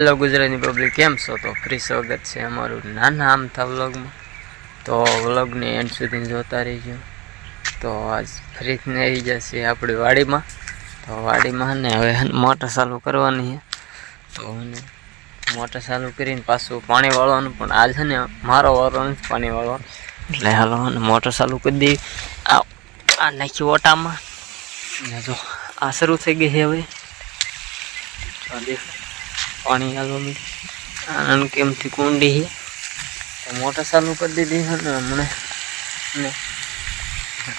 Hello ગુજરાતની public, કેમ છો? તો ફ્રી સ્વાગત છે અમારું નાના આમથા વ્લોગમાં. તો વ્લોગને એન્ડ સુધી જોતા રહીજો. તો આજ ફરીને આવી જશે આપણી વાડીમાં. તો વાડીમાં ને હવે મોટર ચાલુ કરવાની છે. તો મોટર ચાલુ કરીને પાછું પાણી વાળવાનું, પણ આજ છે ને મારો વારો નથી પાણી વાળવાનો. એટલે હાલો મોટર ચાલુ કરી દઈએ. આ નાખી ઓટામાં ને જો આ શરૂ થઈ ગઈ છે હવે. પાણી હાલવા આનંદ કેમથી કુંડી છે, મોટર ચાલુ કરી દીધી છે ને હમણાં. ને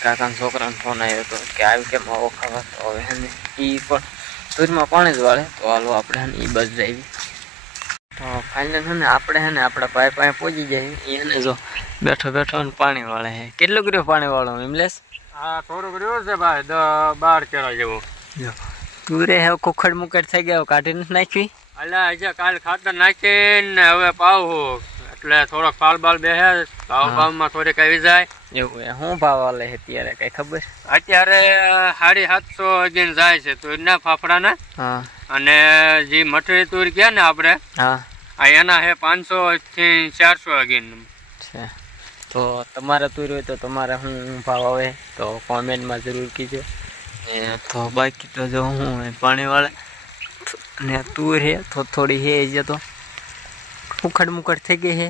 કાકાના છોકરાનો ફોન આવ્યો હતો કે આવી કેમ આવો ખાવા. તો હવે હે ને એ પણ દૂધમાં પાણી જ વાળે. તો હાલો આપણે હે ને એ બસ જઈએ. તો ફાઇનલ છે ને આપણે હે ને આપણા ભાઈ પાસે પહોંચી જાય. એને જો બેઠો બેઠો ને પાણી વાળે છે. કેટલું કર્યું પાણી વાળો એમલેસ? હા, થોડું કર્યું છે ભાઈ, 10-12 કેળા જેવું. તું રે હવે કુખડ મુકડ થઈ ગયો, કાઢી નથી નાખવી? અલ્યા હજી કાલ ખાતર નાખીને હવે પાવું, એટલે થોડોક પાલ બાલ બેસે, ભાવમાં થોડીક આવી જાય. એવું શું ભાવ હાલે છે અત્યારે કઈ ખબર? અત્યારે 750 અગીન જાય છે તુરના ફાફડાના. હા. અને જે મઠરી તુર ગયા ને આપણે, હા, એના છે 500 થી 400 અગીન છે. તો તમારે તુર હોય તો તમારે શું ભાવ આવે તો કોમેન્ટમાં જરૂર કીજો. તો બાકી તો જો હું પાણી વાળે ને તુર હે તો થોડી હે જે તો ઉખડ મુખડ થઈ ગઈ છે.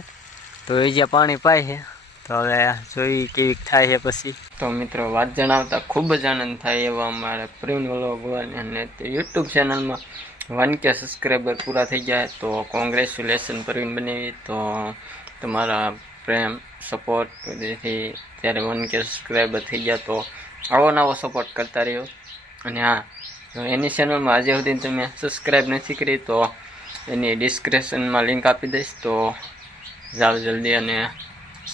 તો એ જ્યાં પાણી પાય છે. તો હવે જોઈ કેવી થાય છે પછી. તો મિત્રો વાત જણાવતા ખૂબ જ આનંદ થાય એવા અમારા પ્રવીણ વ્લોગ અને યુટ્યુબ ચેનલમાં 1K સબસ્ક્રાઈબર પૂરા થઈ જાય. તો કોંગ્રેચ્યુલેશન પ્રવીણ બનેવી. તો તમારા પ્રેમ સપોર્ટ જેથી ત્યારે 1K સબસ્ક્રાઈબર થઈ ગયા તો આવો નવો સપોર્ટ કરતા રહ્યો. અને હા, એની ચેનલમાં આજે સુધી તમે સબસ્ક્રાઈબ નથી કરી તો એની ડિસ્ક્રિપ્શનમાં લિંક આપી દઈશ. તો જાઓ જલ્દી અને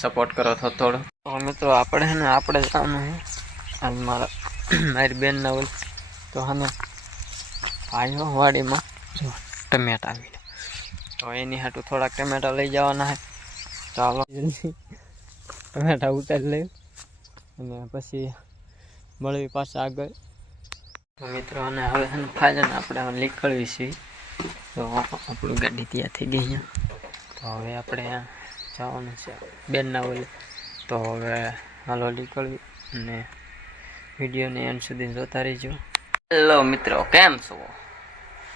સપોર્ટ કરો થોડો. તો મિત્રો આપણે છે ને આપણે જવાનું છે મારી બેનના હોય. તો હને આવ્યો વાડીમાં જો ટમેટા આવી. તો એની હાટું થોડાક ટમેટા લઈ જવાના છે. ચાલો ટમેટા ઉતારી લઈ અને પછી મળવી પાછા આગળ. તો મિત્રો અને હવે ફાઇનલ આપણે નીકળવી છીએ. તો આપણું ગાડી ત્યાં થઈ ગઈ અહીંયા. તો હવે આપણે જવાનું છે બેનના ઓલે. તો હવે હાલો નીકળવી અને વિડીયોને એન્ડ સુધી જોતા રહીજો. હેલો મિત્રો, કેમ છો?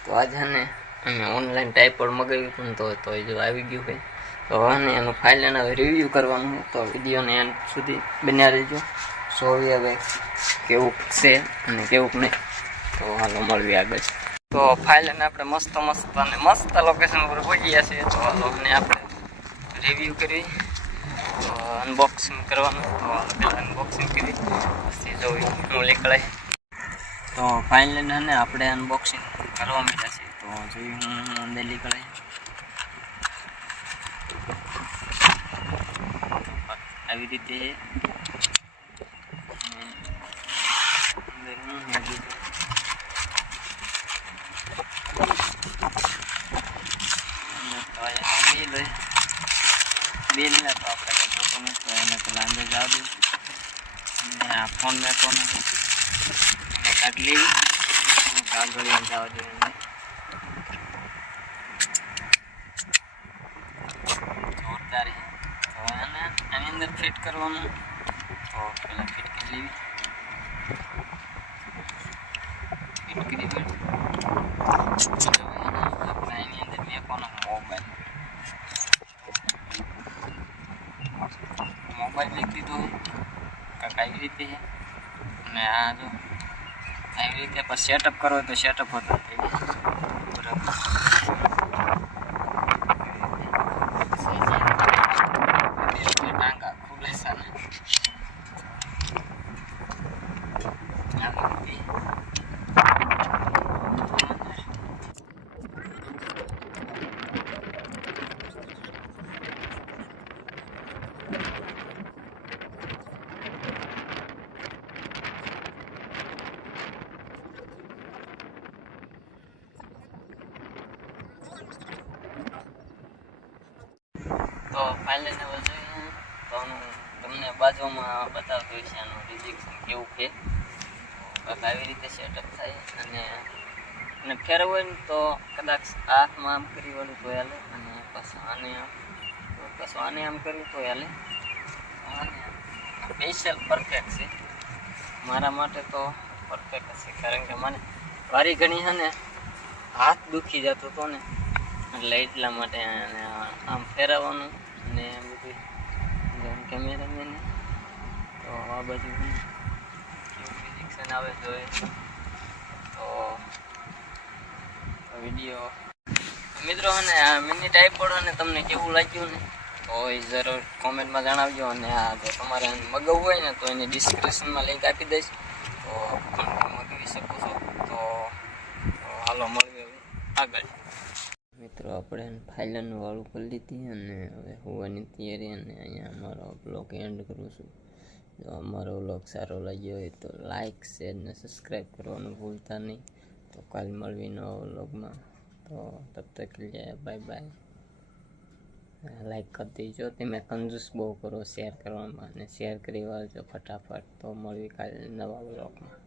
તો આજે ને અમે ઓનલાઈન ટાઈપર મગાવ્યું હતું તો એ જો આવી ગયું હોય. તો હવે એનું ફાઇલ હવે રિવ્યૂ કરવાનું. તો વિડીયોને એન્ડ સુધી બન્યા રહીજો. જોઈએ હવે કેવું છે અને કેવું નહીં. તો હાલો મળવી આગળ. તો ફાઇલને આપણે મસ્ત અને મસ્ત લોકેશન ઉપર પહોંચી ગયા છીએ. તો હાલો ને આપણે રિવ્યૂ કરી અનબોક્સિંગ કરવાનું. તો પહેલાં અનબોક્સિંગ કરી પછી જોઈ હું નીકળાય. તો ફાઇનલી ને આપણે અનબોક્સિંગ કરવા માંડ્યા છીએ. તો જોઈ હું અંદર નીકળાય. આવી રીતે બિલ ને તો આપણે જોતું નથી. તો એને પેલા અંદર જવા દઉં અને આ ફોન મેકવાનો એને કાઢી લેવી. કાગળ જવા દઉં જોરદાર. તો એને આની અંદર ફિટ કરવાનું. તો પેલા ફિટ કરી લેવી. ફિટ કરી આપણે એની અંદર મેકવાનો મોબાઈલ લઈ દીધો કાંક આવી રીતે છે. અને આ જો આવી રીતે પછી સેટઅપ કરો તો સેટઅપ હતો બરાબર. ટાંકા ખુલે સાને તો ફાઇનલ હવે જોઈએ. તો તમને બાજુમાં બતાવતો હોય છે આનું રિજેક્શન કેવું છે. આવી રીતે સેટઅપ થાય અને અને ફેરવવું હોય ને તો કદાચ હાથમાં આમ કરી વળું તો હાલે, અને પાછું આને આમ, તો પાછું આને આમ કર્યું તો હાલે. સ્પેશિયલ પરફેક્ટ છે મારા માટે, તો પરફેક્ટ હશે. કારણ કે મને વારી ઘણી છે ને હાથ દુખી જતો હતો ને, એટલે એટલા માટે આમ ફેરવવાનું ને બધું જેમ કેમેરામેન. તો આ બાજુ રિએક્શન આવે જોઈએ તો વિડીયો. મિત્રો અને આ મિની ટાઈપોડ અને તમને કેવું લાગ્યું ને તો એ જરૂર કોમેન્ટમાં જણાવજો. અને આ જો તમારે મગાવવું હોય ને તો એની ડિસ્ક્રિપ્શનમાં લિંક આપી દઈશ, તો મગાવી શકો છો. તો હાલો મળીએ આગળ. મિત્રો આપણે ફાઇલરનું વાળું કરી લીધી અને હવે હોવાની તૈયારી. અને અહીંયા અમારો બ્લોગ એન્ડ કરું છું. જો અમારો બ્લોગ સારો લાગ્યો હોય તો લાઇક, શેર ને સબસ્ક્રાઈબ કરવાનું ભૂલતા નહીં. તો કાલ મળવી નવા બ્લોગમાં. તો તબ તક કે લીએ બાય બાય. લાઈક કરી દેજો. તમે કંજૂસ બહુ કરો શેર કરવામાં, અને શેર કરી વાળજો ફટાફટ. તો મળવી કાલે નવા બ્લોગમાં.